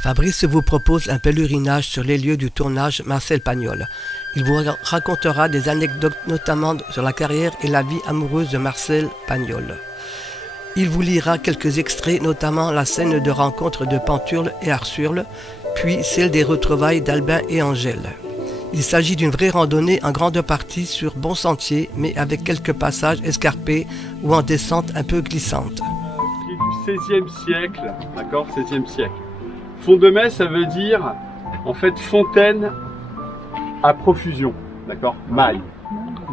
Fabrice vous propose un pèlerinage sur les lieux du tournage Marcel Pagnol. Il vous racontera des anecdotes notamment sur la carrière et la vie amoureuse de Marcel Pagnol. Il vous lira quelques extraits, notamment la scène de rencontre de Panturle et Arsurle, puis celle des retrouvailles d'Albin et Angèle. Il s'agit d'une vraie randonnée en grande partie sur bon sentier, mais avec quelques passages escarpés ou en descente un peu glissante. Du XVIe siècle, d'accord, XVIe siècle. Fond de Metz, ça veut dire, en fait, fontaine à profusion, d'accord, maille,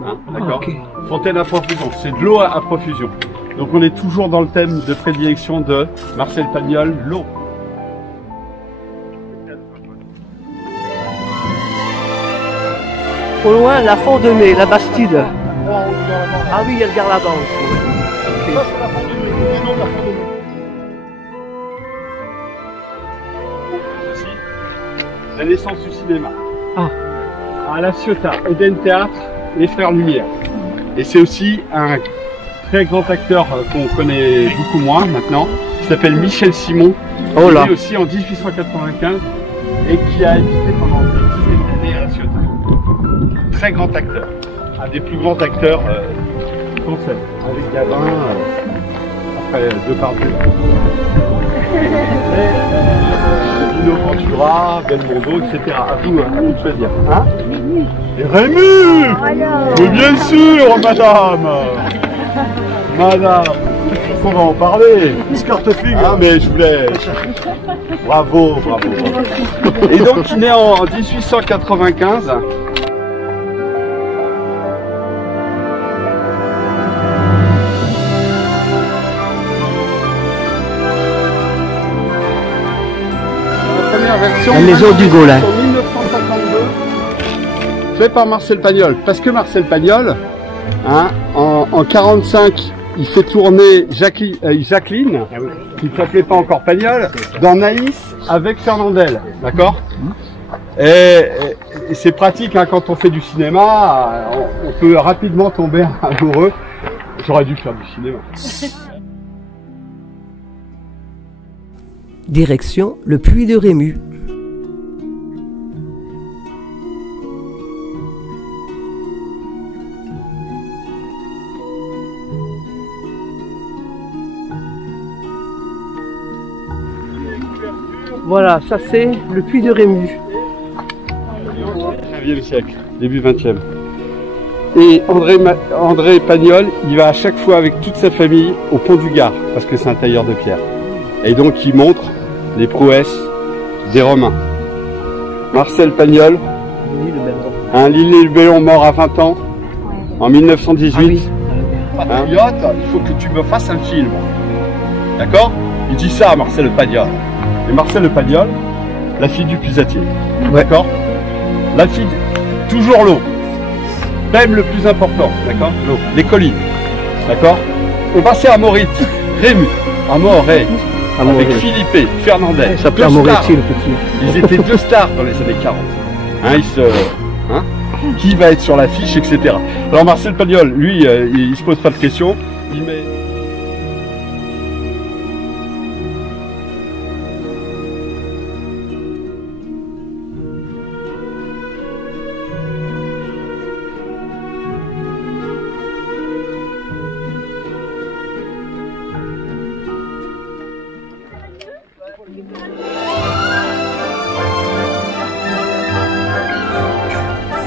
hein, d'accord, okay. Fontaine à profusion, c'est de l'eau à profusion. Donc on est toujours dans le thème de prédilection de Marcel Pagnol, l'eau. Au loin, la Fond de Mai, la Bastide. Ah oui, il y a le gare là-bas aussi. Okay. Ça, c'est la Fond de Mai, le nom de la Fond de Mai. La naissance du cinéma. Ah. À La Ciotat, Eden Théâtre, les Frères Lumière. Et c'est aussi un très grand acteur qu'on connaît beaucoup moins maintenant, qui s'appelle Michel Simon, qui est aussi en 1895 et qui a habité pendant des dizaines d'années à La Ciotat. Très grand acteur, un des plus grands acteurs français, avec Gavin, après Depardieu. Dino Ventura, Belmondo, etc. À vous de choisir. Hein? Et Rému! Mais bien sûr, madame! Madame! On va en parler! Ah, mais je voulais. Bravo, bravo. Et donc, il est en 1895. La maison du Gaulin. En 1952, fait par Marcel Pagnol. Parce que Marcel Pagnol, hein, en 45, il fait tourner Jacqueline, qui ne s'appelait pas encore Pagnol, dans Naïs avec Fernandel. D'accord? Et c'est pratique, hein, quand on fait du cinéma, on peut rapidement tomber amoureux. J'aurais dû faire du cinéma. Direction le Puy de Rému. Voilà, ça c'est le Puy de Rému. 19e siècle, début 20e. Et André Pagnol, il va à chaque fois avec toute sa famille au Pont du Gard, parce que c'est un tailleur de pierre. Et donc il montre les prouesses des Romains. Marcel Pagnol, L'Île-et-le-Bellon, mort à 20 ans, en 1918. Patriote, il faut que tu me fasses un film. D'accord? Il dit ça à Marcel Pagnol. Et Marcel Pagnol, la fille du puisatier. D'accord? La fille, toujours l'eau. Thème le plus important, d'accord? L'eau. Les collines. D'accord? On passait à Moretti, Rému, à Moretti. Avec Philippe, Fernandel. Ça s'appelait Moretti le petit. Ils étaient deux stars dans les années 40. Hein, qui va être sur l'affiche, etc. Alors Marcel Pagnol, lui, il se pose pas de questions. Il met...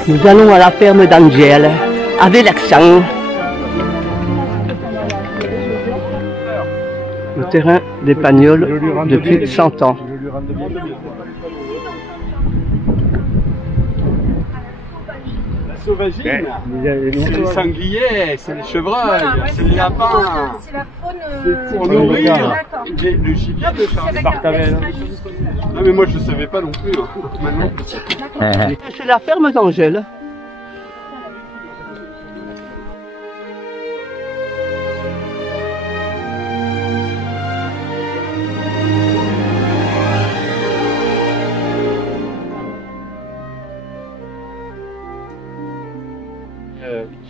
Nous allons à la ferme d'Angèle, avec l'accent. Le terrain des Pagnols depuis 100 ans. La sauvagine, c'est les sangliers, c'est les chevreuils, c'est les lapins. C'est la faune. C'est pour nourrir le gibier de Charles Bartavel. Non mais moi je ne savais pas non plus. Maintenant. C'est la ferme d'Angèle.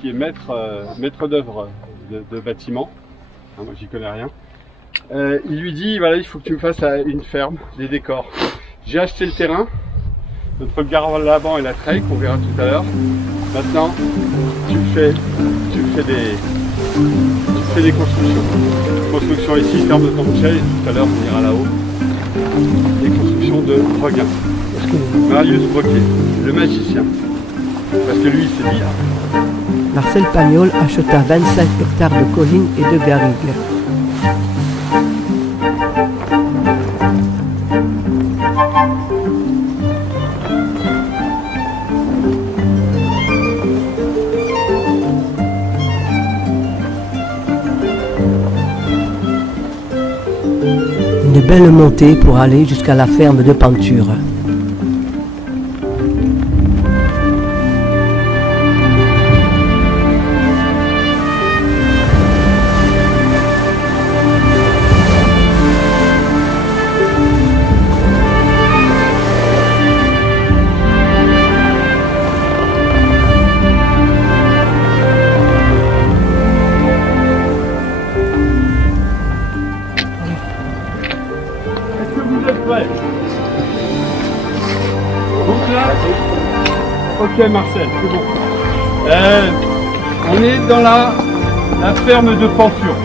Qui est maître d'œuvre de bâtiment. Moi j'y connais rien. Il lui dit voilà, il faut que tu me fasses une ferme, des décors. J'ai acheté le terrain, notre gare-lavant et la treille qu'on verra tout à l'heure. Maintenant, tu fais des constructions. Construction ici, ferme de Tambourchet, et tout à l'heure on ira là-haut. Des constructions de regain. Marius Broquier, le magicien. Parce que lui, il s'est dit... Marcel Pagnol acheta 25 hectares de collines et de garrigues. Une belle montée pour aller jusqu'à la ferme de Panture. Donc là, ok Marcel, c'est bon. On est dans la ferme de Panture.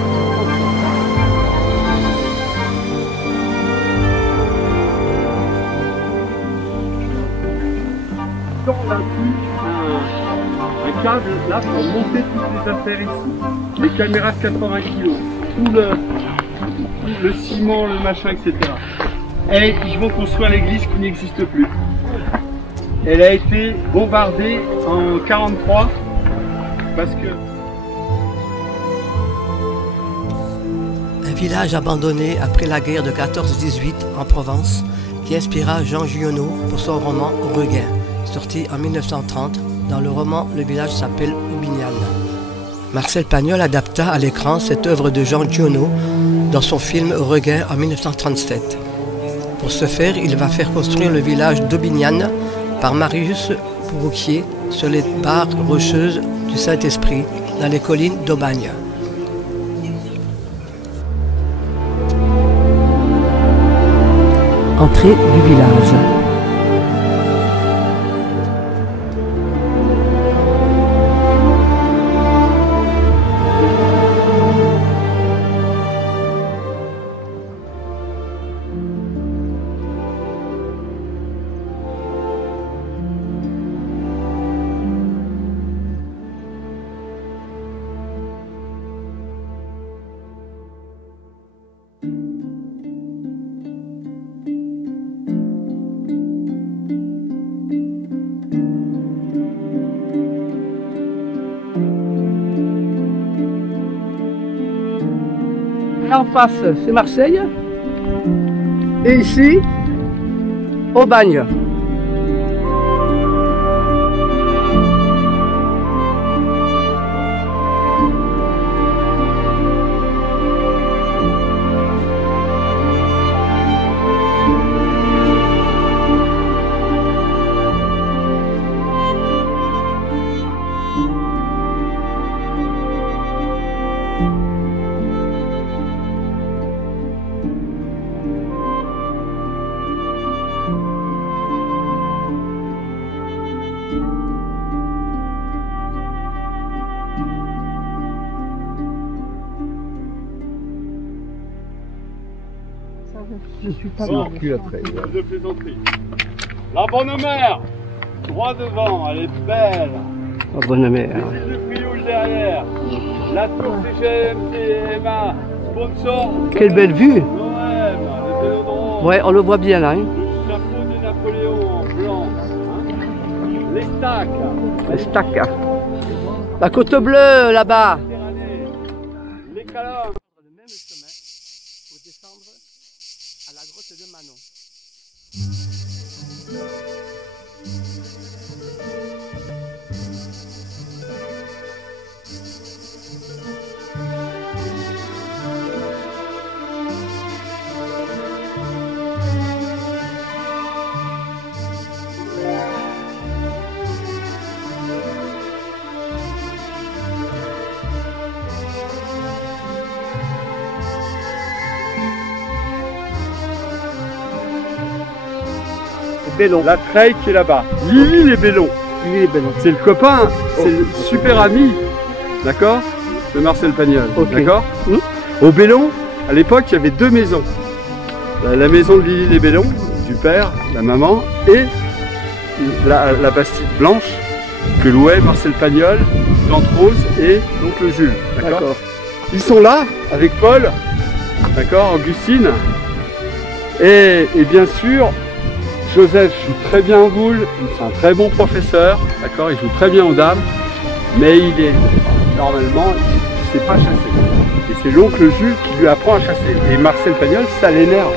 On a vu un câble là pour monter toutes les affaires ici. Les caméras de 80 kg, tout le ciment, le machin, etc. Et ils vont construire l'église qui n'existe plus. Elle a été bombardée en 1943 parce que... Un village abandonné après la guerre de 14-18 en Provence qui inspira Jean Giono pour son roman Regain, sorti en 1930. Dans le roman, le village s'appelle Aubignan. Marcel Pagnol adapta à l'écran cette œuvre de Jean Giono dans son film Regain en 1937. Pour ce faire, il va faire construire le village d'Aubignan par Marius Broquier sur les barres rocheuses du Saint-Esprit dans les collines d'Aubagne. Entrée du village. En face, c'est Marseille. Et ici, Aubagne. Je suis pas bon, de plaisanterie. La bonne mère, droit devant, elle est belle. La bonne mère. L'île de Frioul derrière. La tour CGMT-MA, sponsor. Quelle belle vue. Noël, le vélodrome. Ouais, on le voit bien là. Hein. Le chapeau de Napoléon en blanc. Hein. Les stacks. Les stacks. La côte bleue là-bas. Les calams. Le même chemin pour descendre à la grotte de Manon. Bellon. La Treille qui est là-bas. Lily les Bellons. Lily les Bellons. C'est le copain, c'est le super ami, d'accord, de Marcel Pagnol. Okay. D'accord. Au Bellon, à l'époque, il y avait deux maisons. La maison de Lily les Bellons, du père, la maman, et la Bastide Blanche que louait Marcel Pagnol, Tante Rose et l'oncle Jules. D'accord. Ils sont là avec Paul, d'accord, Augustine, et bien sûr Joseph joue très bien au boule, c'est un très bon professeur, d'accord, il joue très bien aux dames, mais il est normalement, il ne sait pas chasser. Et c'est l'oncle Jules qui lui apprend à chasser. Et Marcel Pagnol, ça l'énerve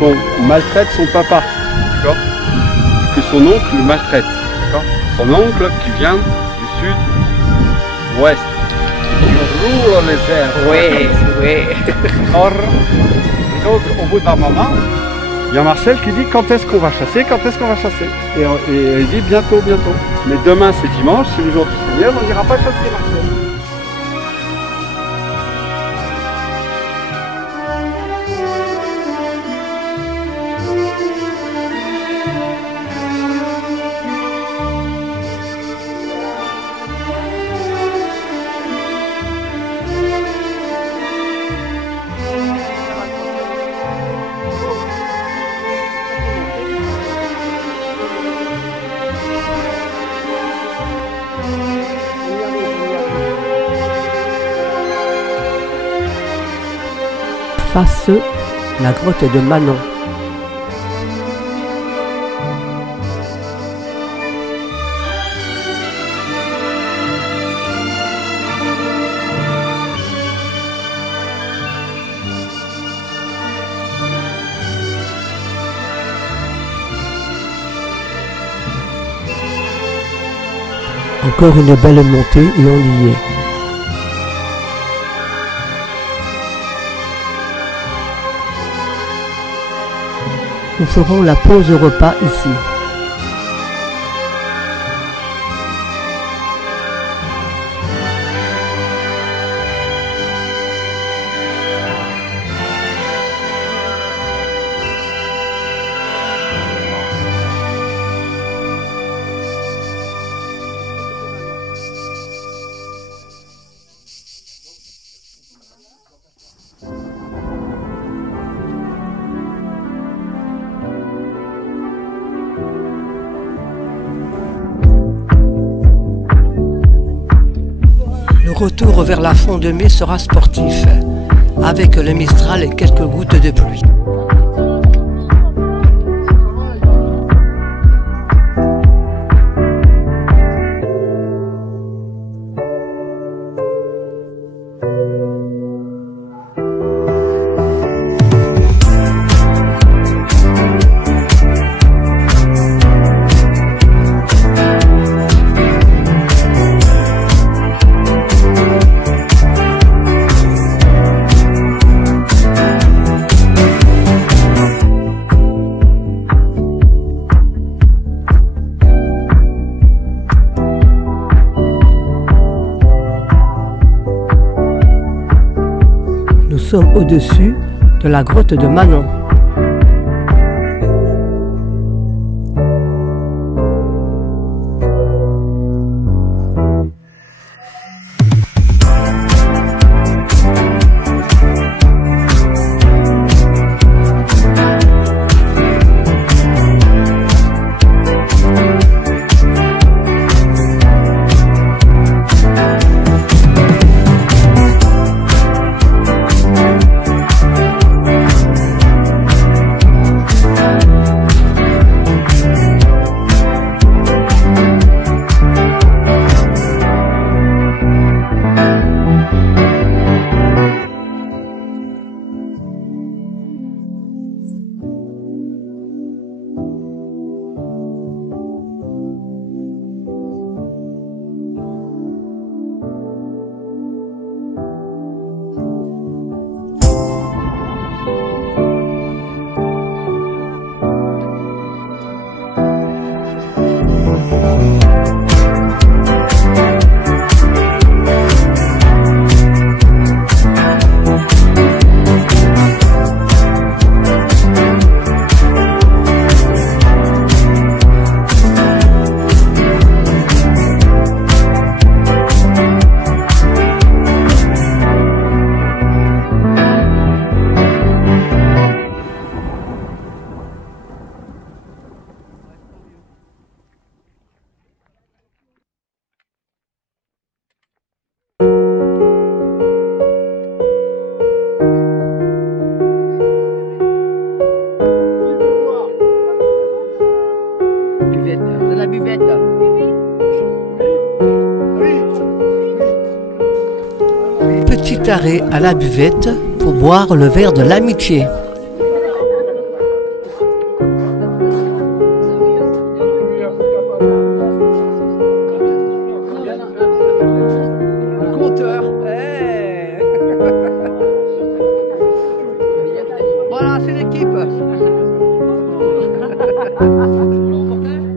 qu'on maltraite son papa, d'accord, que son oncle le maltraite, d'accord. Son oncle qui vient du sud-ouest, qui roule les airs. Oui, oui. Or, et donc, au bout d'un moment, il y a Marcel qui dit quand est-ce qu'on va chasser, quand est-ce qu'on va chasser. Et il dit bientôt, bientôt. Mais demain c'est dimanche, c'est le jour du Seigneur, on n'ira pas chasser, Marcel. Face la grotte de Manon. Encore une belle montée et on y est. Nous ferons la pause repas ici. Le retour vers la fond de mai sera sportif, avec le Mistral et quelques gouttes de pluie. Nous sommes au-dessus de la grotte de Manon. petit arrêt à la buvette pour boire le verre de l'amitié. Le compteur. Hey. Voilà, c'est l'équipe.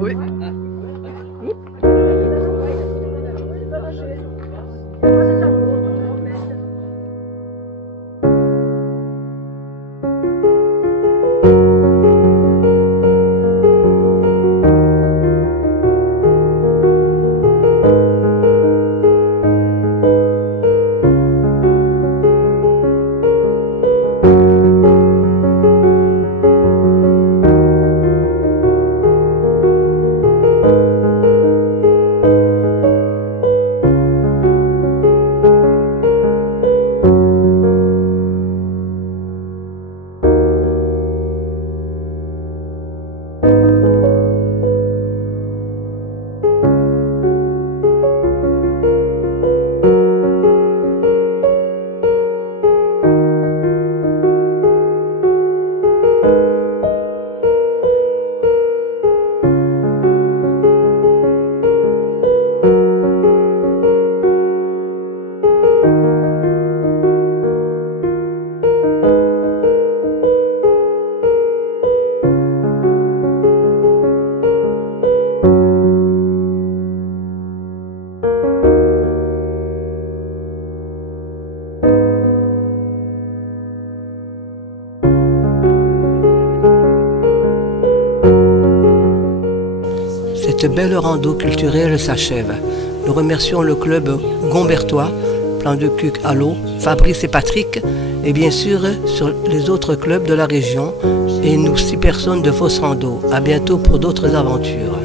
Oui. Cette belle rando culturelle s'achève. Nous remercions le club Gombertois, Plan de Cuc à l'eau, Fabrice et Patrick, et bien sûr sur les autres clubs de la région, et nous 6 personnes de Fausse Rando. À bientôt pour d'autres aventures.